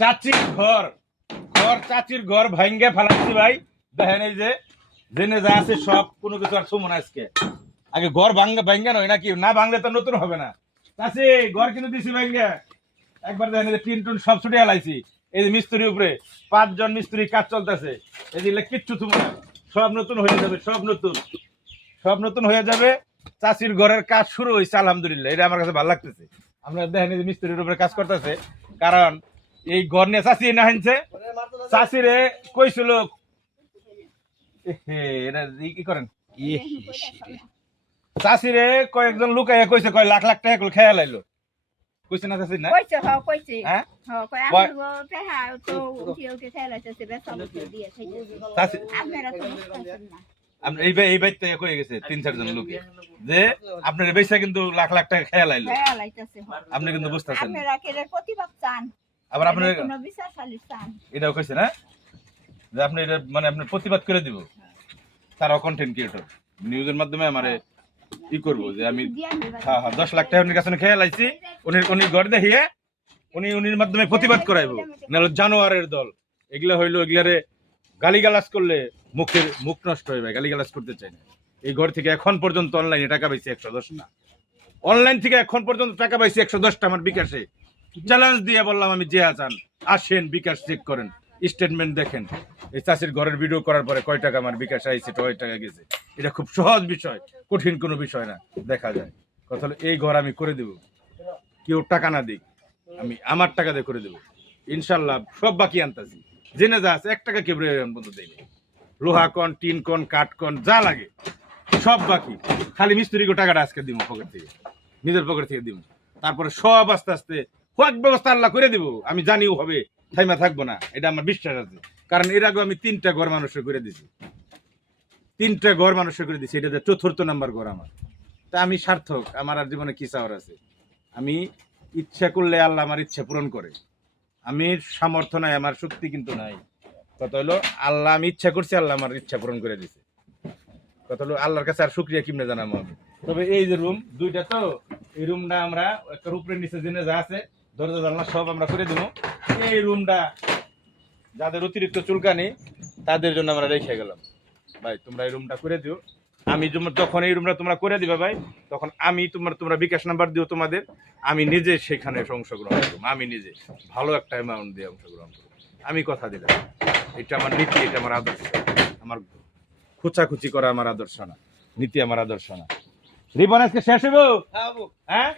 চাচির ঘর চাচির ঘর ভাঙ্গে ফেলাচ্ছি ভাই। দেখেন এই যে জেনে যা আছে সব, কোনো কিছু আর সুমন আজকে আগে ঘর ভাঙ্গা নয় নাকি, না ভাঙলে তো নতুন হবে না। চাচি ঘর কিন্তু দিছি ভাঙ্গা একবার। দেখেন এই যে টিন টুন সব ছুটে আলাইছি। এই যে মিস্ত্রির উপরে 5 জন মিস্ত্রি কাজ চলতেছে। এই যে কিচ্ছু তুমি না, সব নতুন হয়ে যাবে, সব নতুন হয়ে যাবে। চাচির ঘরের কাজ শুরু হয়েছে আলহামদুলিল্লাহ, এটা আমার কাছে ভালো লাগতেছে। আমরা দেখেন এই যে মিস্ত্রির উপরে কাজ করতেছে, কারণ এই ঘর নিয়ে চাচি না হানছে। চাচিরে কইছিল এটা কি করেন, চাচিরে কয়েকজন লুকাইয়া কইছে কয় লাখ লাখ টাকা খেয়াল আইলো, কইছে না চাচি? না কইছে কইছে হ্যাঁ কই আমি পেহা তো উঠে খেলাইতেছে বেসা দিয়ে চাচি আপনারা তো বুঝতেছেন না। আপনি এই বাইতে কয়ে গেছে 3-4 জন লোকে যে আপনার বেচা কিন্তু লাখ লাখ টাকা খেয়াল আইলো, আপনি কিন্তু বুঝতেছেন। আপনারা কেরে প্রতিবাদ চান, আবার আপনার কোনো বিচারশালী চান, এটাও কইছে না যে আপনি এটা মানে আপনার প্রতিবাদ করে দিব। তারাও কন্টেন্ট ক্রিয়েটর, নিউজের মাধ্যমে আমারে ই করবো যে আমি 10 লাখ টাকা উনির কাছে খেয়াল আইছি, উনি ঘর দেখিয়ে উনির মাধ্যমে প্রতিবাদ করাইবো। নাহলে জানোয়ারের দল এগুলা হইলো, এগুলারে গালিগালাজ করলে মুখ নষ্ট হয়ে যায়, গালিগালাজ করতে চাই না। এই ঘর থেকে এখন পর্যন্ত অনলাইনে টাকা পাইছি 110টা, অনলাইন থেকে এখন পর্যন্ত টাকা পাইছি 110টা আমার বিকাশে। চ্যালেঞ্জ দিয়ে বললাম আমি যে আছেন আসেন বিকাশ চেক করেন, স্টেটমেন্ট দেখেন। এই চাষির ঘরের ভিডিও করার পরে কয় টাকা আমার বিকাশ আইছে, কয় টাকা গেছে, এটা খুব সহজ বিষয়, কঠিন কোনো বিষয় না, দেখা যায়। কথা হলো এই ঘর আমি করে দেব, কেউ টাকা না দিক, আমি আমার টাকা দিয়ে করে দেবো ইনশাল্লাহ। সব বাকি আনতেছি, জেনে যা আছে 1 টাকা কেউ বন্ধ দেয়নি। লোহা কন, টিন কন, কাঠ কন, যা লাগে সব বাকি, খালি মিস্ত্রিকে টাকাটা আজকে দিব পকেট থেকে, নিজের পকেট থেকে দিব। তারপরে সব আস্তে আস্তে হোয়াট ব্যবস্থা আল্লাহ করে দিব, আমি জানিও হবে, থাইমা থাকবো না, এটা আমার বিশ্বাস আছে। কারণ এর আগে আমি 3টা ঘর মানুষের করে দিছি, 3টা ঘর মানুষের করে দিছি, এটা 4র্থ নাম্বার ঘর আমার। তা আমি সার্থক, আমার আর জীবনে কি চাওয়ার আছে। আমি ইচ্ছা করলে আল্লাহ আমার ইচ্ছা পূরণ করে, আমি সামর্থ্য নাই, আমার শক্তি কিন্তু নাই। কথা হলো আল্লাহ, আমি ইচ্ছা করছি, আল্লাহ আমার ইচ্ছা পূরণ করে দিছে। কথা হলো আল্লাহর কাছে আর শুকরিয়া কিমনে জানাবো আমি। তবে এই যে রুম 2টা, তো এই রুমটা আমরা একটা উপরে নিচে জেনে যা আছে দরজা জানলা সব আমরা করে দিব। এই রুমটা যাদের অতিরিক্ত চুলকানি তাদের জন্য আমরা রেখে গেলাম, ভাই তোমরা এই রুমটা করে দিও। আমি যখন এই রুমটা তোমরা করে দিবে ভাই, তখন আমি তোমরা বিকাশ নাম্বার দিও তোমাদের, আমি নিজে সেখানে অংশগ্রহণ করবো, আমি নিজে ভালো একটা অ্যামাউন্ট দিয়ে অংশগ্রহণ করবো, আমি কথা দিলাম। এটা আমার নীতি, এটা আমার আদর্শ, আমার খুচাখুচি করা আমার আদর্শ না, নীতি আমার আদর্শ না। রিবন আজকে শেষ হইব, হ্যাঁ